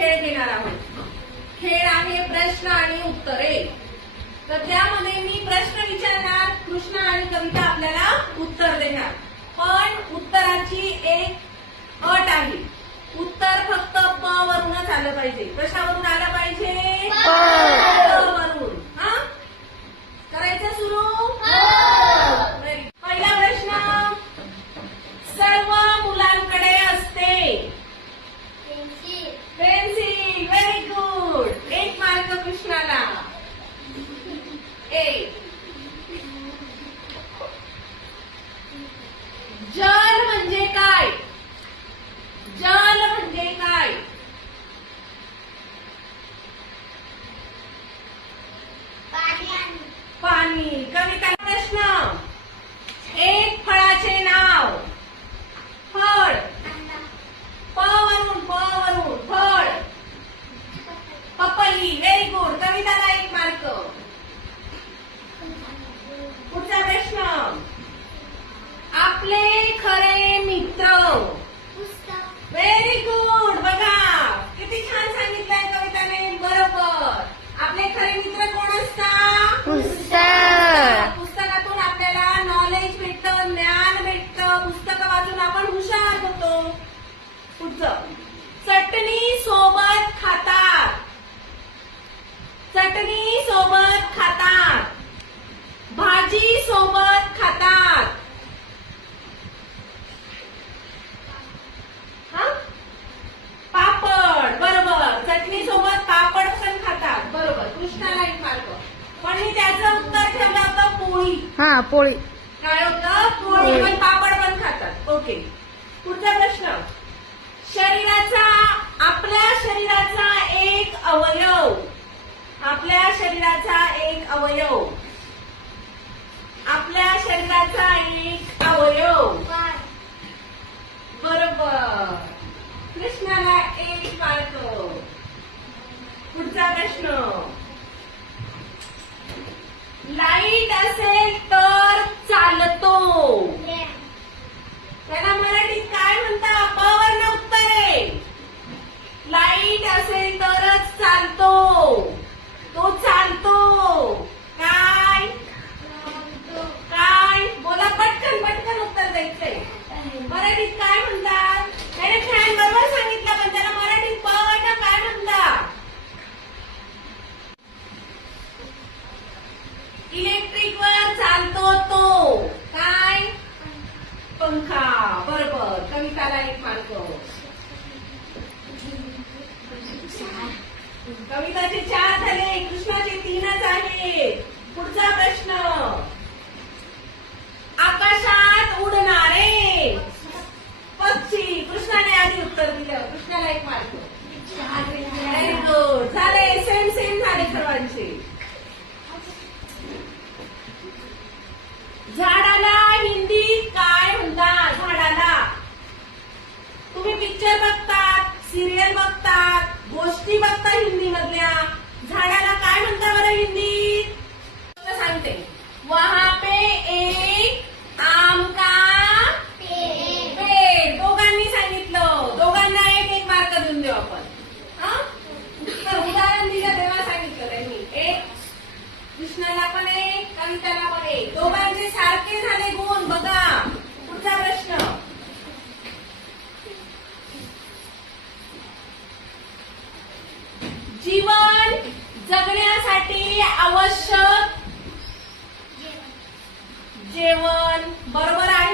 खेळ घेणार आहोत. खेळ आहे प्रश्न आणि उत्तरे. तर त्यामध्ये मी प्रश्न विचारणार, कृष्णा आणि कविता आपल्याला उत्तर देणार. पण उत्तराची एक अट आहे, उत्तर फक्त प वरूनच आलं पाहिजे. कशावरून आलं पाहिजे? प वरून. हा, करायचं सुरू. पहिला प्रश्न, सर्व मुलांकडे असते पेन्सिल. Very good. 1 मार्क कृष्णाला. जल म्हणजे काय? जल म्हणजे काय? पाणी. कविता प्रश्न, एक फळाचे नाव. फळ. प वरून फळ. पपई. Very good. कविताला 1 मार्क. पुढचा प्रश्न, आपले खरे मित्र. Very good. बघा किती छान सांगितलंय कविताने. बरोबर. आपले खरे मित्र कोण असतात? पुस्तकातून आपल्याला नॉलेज भेटतं, ज्ञान भेटतं. पुस्तकं वाचून आपण हुशार होतो. पुढचं, चटणी सोबत खातात. चटणी सोबत खातात. भाजी सोबत खातात. पापड. बरोबर. चटणी सोबत पापड पण खातात. बरोबर. कृष्णाला 1 मार्क. पण मी त्याचं उत्तर ठेवलं होतं पोळी. पोळी. काय होतं? पोळी. पण पापड पण खातात. ओके. पुढचा प्रश्न, शरीराचा, आपल्या शरीराचा एक अवयव. आपल्या शरीराचा एक अवयव. आपल्या शरीराचा एक अवयव. बरोबर. कृष्णाला 1 मार्क. पुढचा प्रश्न, लाईट असेल तर चालतो. त्याला मराठीत काय म्हणता? प वर्ण उत्तर आहे. लाईट असेल तरच चालतो. तो चालतो. काय? काय? बोला पटकन उत्तर द्यायचंय. मराठीत काय म्हणतात? त्याने फॅन बरोबर सांगितलं, पण त्याला मराठीत प वर्ण काय म्हणतात? इलेक्ट्रिक वर चालतो तो. काय? पंखा. बरोबर. कविताला 1 मार्क. कविताचे 4 झाले, कृष्णाचे 3च आहेत. पुढचा प्रश्न, आकाशात उडणारे पक्षी. कृष्णाने आधी उत्तर दिलं. कृष्णाला 1 मार्क. Very good. झाले, सेम झाले सर्वांचे. झाडाला हिंदीत काय म्हणतात? झाडाला. तुम्ही पिक्चर बघतात, सिरियल बघतात, गोष्टी बघता हिंदी मधल्या. झाडाला काय म्हणता बरं हिंदीत? सांगते, वहां पे एक आम का पेड़. दोघांनी सांगितलं. दोघांना 1 मार्क देऊन देऊ आपण. उदाहरण दिलं तेव्हा सांगितलं त्यांनी. 1 कृष्णाला पण 1, कविताला पण 1. दोघांचे सारखे झाले गुण. बघा पुढचा प्रश्न, जीवन जगण्यासाठी आवश्यक जेवण. बरोबर आहे.